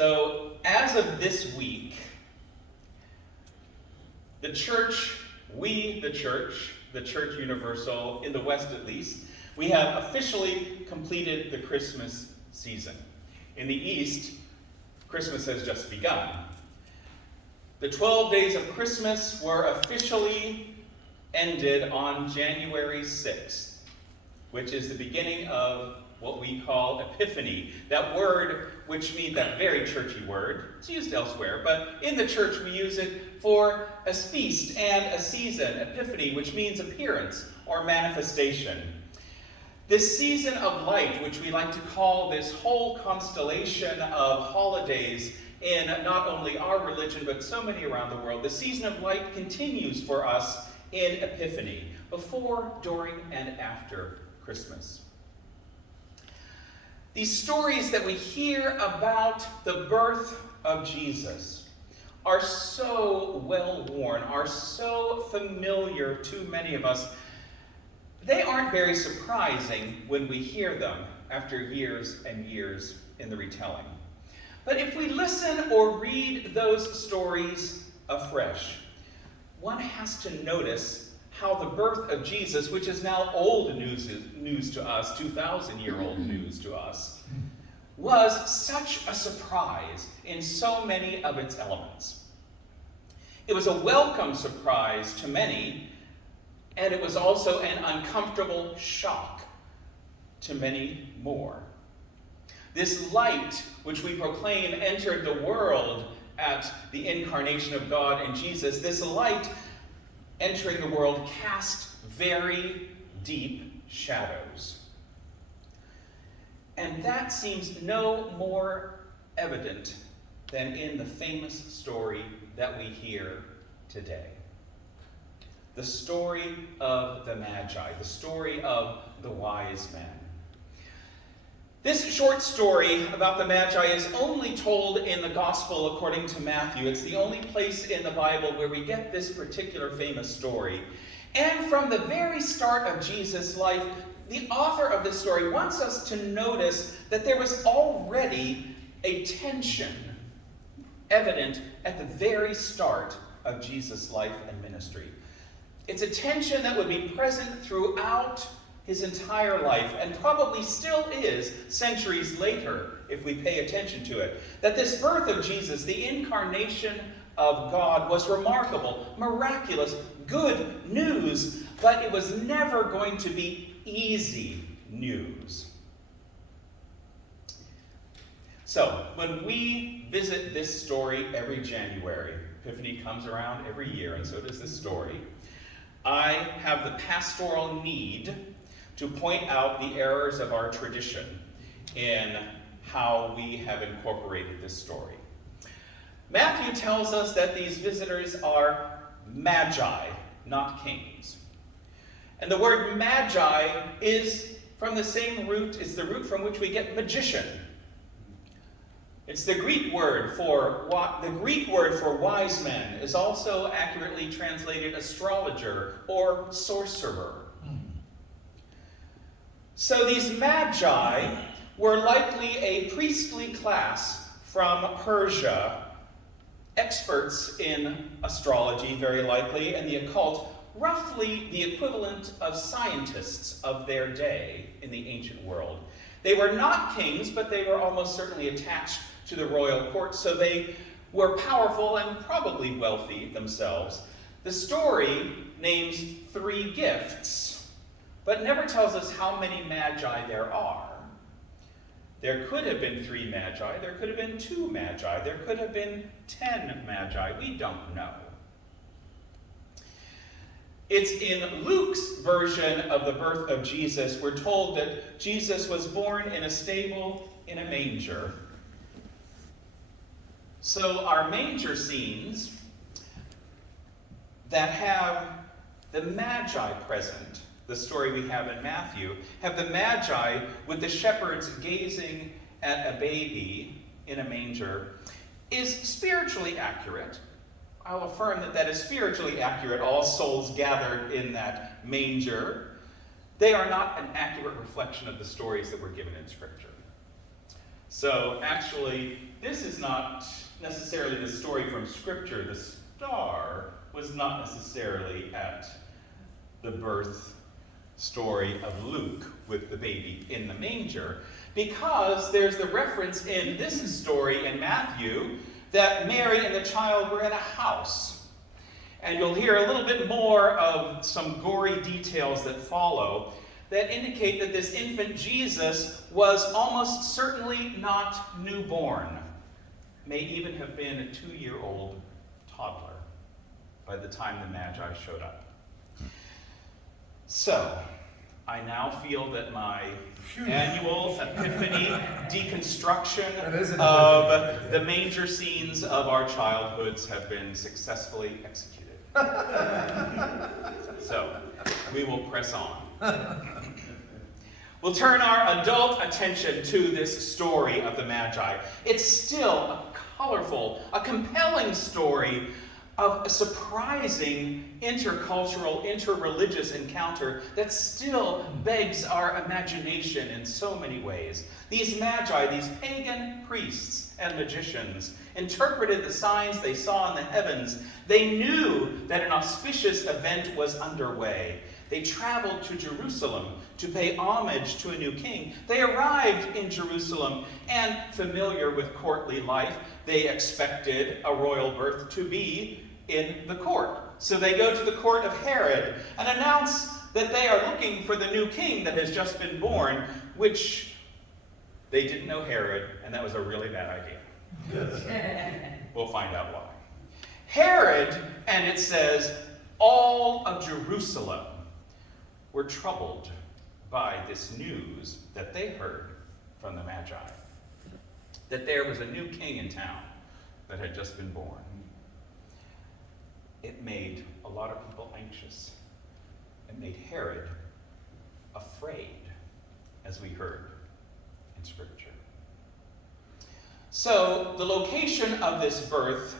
So, as of this week, the Church Universal, in the West at least, we have officially completed the Christmas season. In the East, Christmas has just begun. The 12 days of Christmas were officially ended on January 6th, which is the beginning of what we call Epiphany. That word, which means that very churchy word, it's used elsewhere, but in the church we use it for a feast and a season. Epiphany, which means appearance or manifestation. This season of light, which we like to call this whole constellation of holidays in not only our religion, but so many around the world, the season of light continues for us in Epiphany, before, during, and after Christmas. These stories that we hear about the birth of Jesus are so well-worn, are so familiar to many of us. They aren't very surprising when we hear them after years and years in the retelling. But if we listen or read those stories afresh, one has to notice how the birth of Jesus, which is now old news to us, 2,000-year-old news to us, was such a surprise in so many of its elements. It was a welcome surprise to many, and it was also an uncomfortable shock to many more. This light, which we proclaim entered the world at the incarnation of God in Jesus, this light entering the world cast very deep shadows. And that seems no more evident than in the famous story that we hear today. The story of the Magi, the story of the wise men. This short story about the Magi is only told in the Gospel according to Matthew. It's the only place in the Bible where we get this particular famous story. And from the very start of Jesus' life, the author of this story wants us to notice that there was already a tension evident at the very start of Jesus' life and ministry. It's a tension that would be present throughout his entire life, and probably still is centuries later if we pay attention to it. That this birth of Jesus, the incarnation of God, was remarkable, miraculous, good news, but it was never going to be easy news. So, when we visit this story every January, Epiphany comes around every year, and so does this story, I have the pastoral need to point out the errors of our tradition in how we have incorporated this story. Matthew tells us that these visitors are magi, not kings. And the word magi is from the same root, it's the root from which we get magician. It's the Greek word for wise men is also accurately translated astrologer or sorcerer. So these magi were likely a priestly class from Persia, experts in astrology very likely, and the occult, roughly the equivalent of scientists of their day in the ancient world. They were not kings, but they were almost certainly attached to the royal court, so they were powerful and probably wealthy themselves. The story names 3 gifts, but never tells us how many magi there are. There could have been 3 magi, there could have been 2 magi, there could have been 10 magi, we don't know. It's in Luke's version of the birth of Jesus, we're told that Jesus was born in a stable in a manger. So our manger scenes that have the Magi present, the story we have in Matthew, have the Magi with the shepherds gazing at a baby in a manger, is spiritually accurate. I'll affirm that that is spiritually accurate, all souls gathered in that manger. They are not an accurate reflection of the stories that were given in Scripture. So actually, this is not necessarily the story from Scripture. The star was not necessarily at the birth story of Luke with the baby in the manger, because there's the reference in this story in Matthew that Mary and the child were in a house. And you'll hear a little bit more of some gory details that follow that indicate that this infant Jesus was almost certainly not newborn, may even have been a 2-year-old toddler by the time the Magi showed up. So, I now feel that my annual Epiphany deconstruction of the manger scenes of our childhoods have been successfully executed. So, we will press on. We'll turn our adult attention to this story of the Magi. It's still a colorful, a compelling story of a surprising intercultural, interreligious encounter that still begs our imagination in so many ways. These Magi, these pagan priests and magicians, interpreted the signs they saw in the heavens. They knew that an auspicious event was underway. They traveled to Jerusalem to pay homage to a new king. They arrived in Jerusalem, and familiar with courtly life, they expected a royal birth to be in the court. So they go to the court of Herod and announce that they are looking for the new king that has just been born, which they didn't know Herod, and that was a really bad idea. Yes. We'll find out why. Herod, and it says, all of Jerusalem were troubled by this news that they heard from the Magi, that there was a new king in town that had just been born. It made a lot of people anxious. It made Herod afraid, as we heard in Scripture. So the location of this birth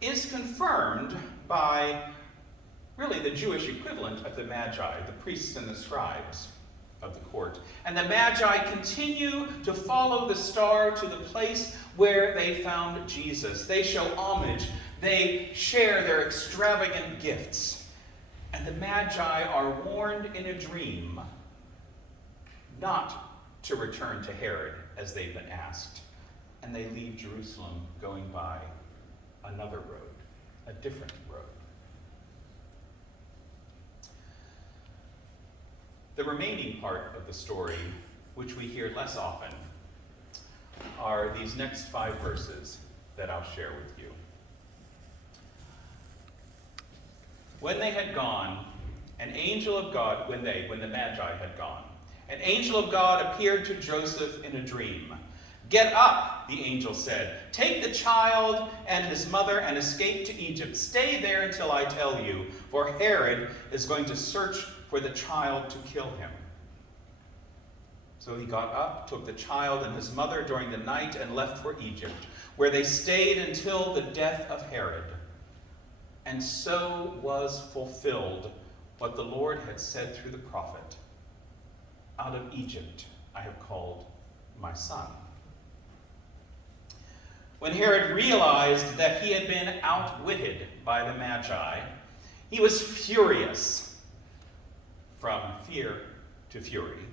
is confirmed by really the Jewish equivalent of the Magi, the priests and the scribes of the court. And the Magi continue to follow the star to the place where they found Jesus. They show homage. They share their extravagant gifts. And the Magi are warned in a dream not to return to Herod as they've been asked. And they leave Jerusalem going by another road, a different road. The remaining part of the story, which we hear less often, are these next 5 verses that I'll share with you. When they had gone, an angel of God, when the Magi had gone, an angel of God appeared to Joseph in a dream. "Get up," the angel said. "Take the child and his mother and escape to Egypt. Stay there until I tell you, for Herod is going to search for the child to kill him." So he got up, took the child and his mother during the night, and left for Egypt, where they stayed until the death of Herod. And so was fulfilled what the Lord had said through the prophet, "Out of Egypt I have called my son." When Herod realized that he had been outwitted by the Magi, he was furious, from fear to fury.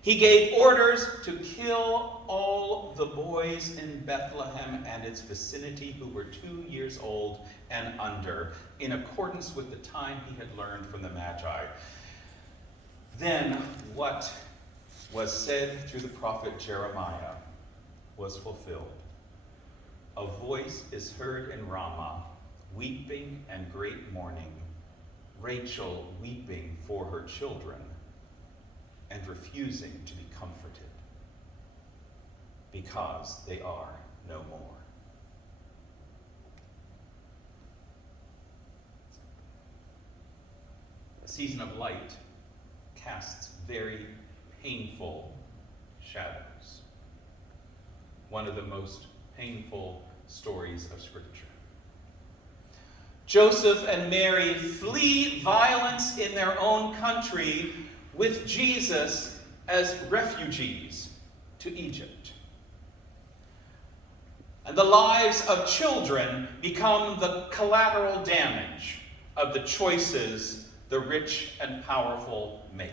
He gave orders to kill all the boys in Bethlehem and its vicinity who were 2 years old and under, in accordance with the time he had learned from the Magi. Then what was said through the prophet Jeremiah was fulfilled. "A voice is heard in Ramah, weeping and great mourning, Rachel weeping for her children and refusing to be comforted, because they are no more." A season of light casts very painful shadows. One of the most painful stories of Scripture. Joseph and Mary flee violence in their own country with Jesus as refugees to Egypt. And the lives of children become the collateral damage of the choices the rich and powerful make.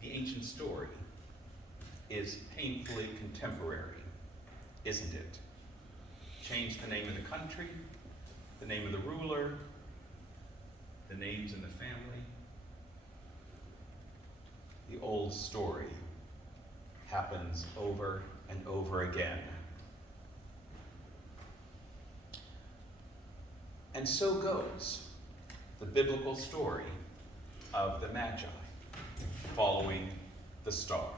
The ancient story is painfully contemporary, isn't it? Change the name of the country, the name of the ruler, the names in the family. The old story happens over and over again. And so goes the biblical story of the Magi following the star.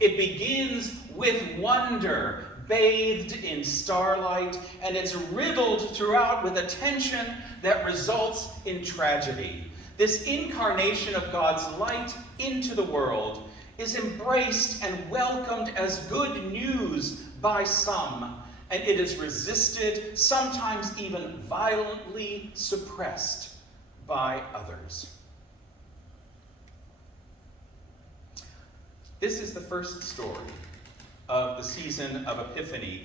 It begins with wonder, bathed in starlight, and it's riddled throughout with a tension that results in tragedy. This incarnation of God's light into the world is embraced and welcomed as good news by some, and it is resisted, sometimes even violently suppressed by others. This is the first story of the season of Epiphany.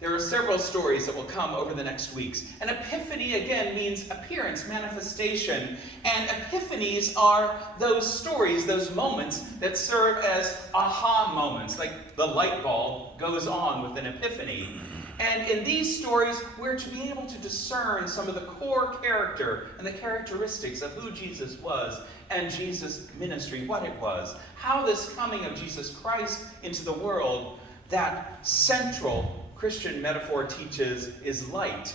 There are several stories that will come over the next weeks. And Epiphany, again, means appearance, manifestation. And epiphanies are those stories, those moments that serve as aha moments, like the light bulb goes on with an epiphany. And in these stories, we're to be able to discern some of the core character and the characteristics of who Jesus was and Jesus' ministry, what it was, how this coming of Jesus Christ into the world, that central Christian metaphor teaches, is light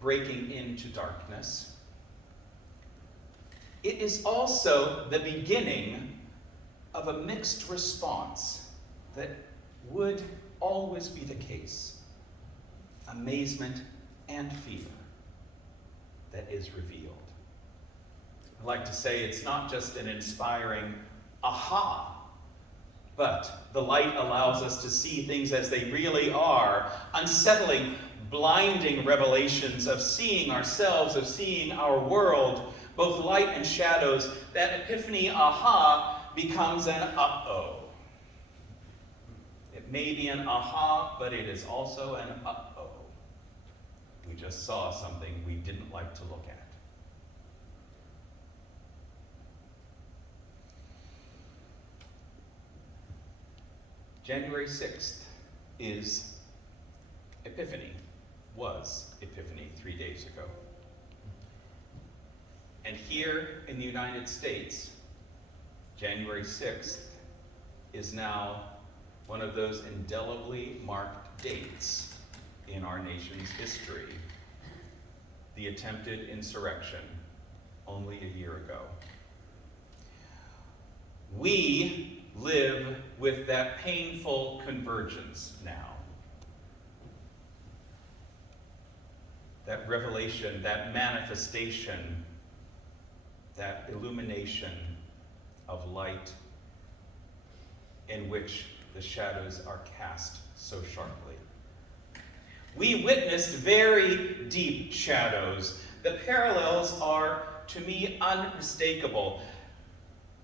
breaking into darkness. It is also the beginning of a mixed response that would always be the case. Amazement and fear that is revealed. I like to say it's not just an inspiring aha, but the light allows us to see things as they really are, unsettling, blinding revelations of seeing ourselves, of seeing our world, both light and shadows. That epiphany aha becomes an uh-oh. It may be an aha, but it is also an uh-oh. We just saw something we didn't like to look at. January 6th is Epiphany, was Epiphany 3 days ago. And here in the United States, January 6th is now one of those indelibly marked dates in our nation's history. The attempted insurrection only a year ago. We live with that painful convergence now. That revelation, that manifestation, that illumination of light in which the shadows are cast so sharply. We witnessed very deep shadows. The parallels are, to me, unmistakable.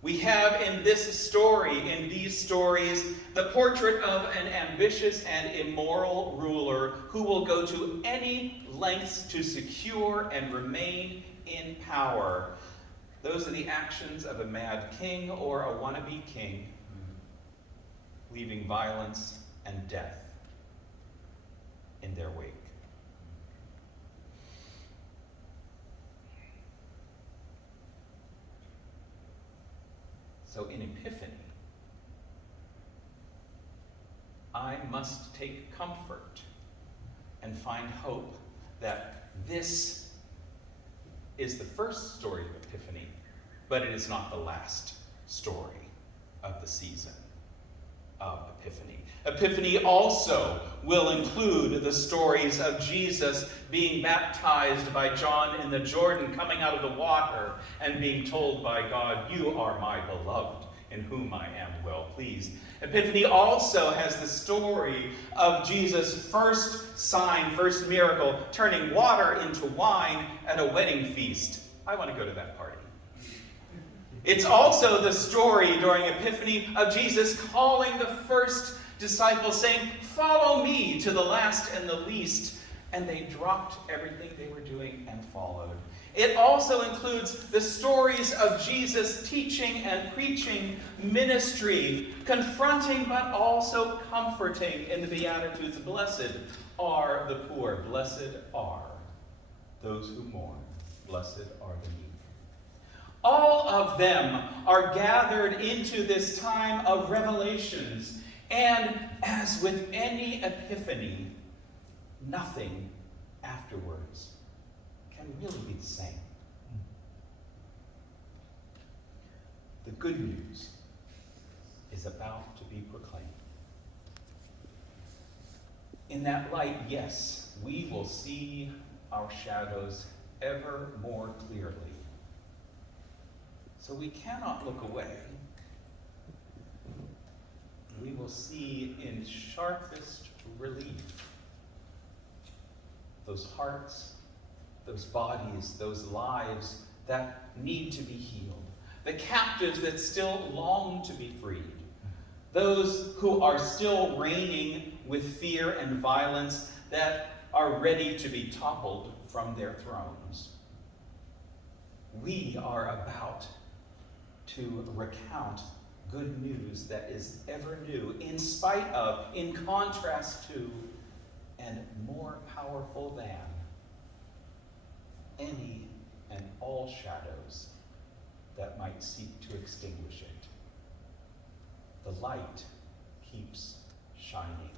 We have in this story, in these stories, the portrait of an ambitious and immoral ruler who will go to any lengths to secure and remain in power. Those are the actions of a mad king or a wannabe king, leaving violence and death in their wake. So in Epiphany, I must take comfort and find hope that this is the first story of Epiphany, but it is not the last story of the season of Epiphany. Epiphany also will include the stories of Jesus being baptized by John in the Jordan, coming out of the water and being told by God, "You are my beloved, in whom I am well pleased." Epiphany also has the story of Jesus' first sign, first miracle, turning water into wine at a wedding feast. I want to go to that party. It's also the story during Epiphany of Jesus calling the first disciples, saying, "Follow me," to the last and the least. And they dropped everything they were doing and followed. It also includes the stories of Jesus' teaching and preaching ministry, confronting but also comforting in the Beatitudes. Blessed are the poor, blessed are those who mourn, blessed are the meek. All of them are gathered into this time of revelations, and as with any epiphany, nothing afterwards can really be the same. The good news is about to be proclaimed. In that light, yes, we will see our shadows ever more clearly. So we cannot look away. We will see in sharpest relief those hearts, those bodies, those lives that need to be healed, the captives that still long to be freed, those who are still reigning with fear and violence that are ready to be toppled from their thrones. We are about to recount good news that is ever new, in spite of, in contrast to, and more powerful than any and all shadows that might seek to extinguish it. The light keeps shining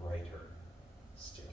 brighter still.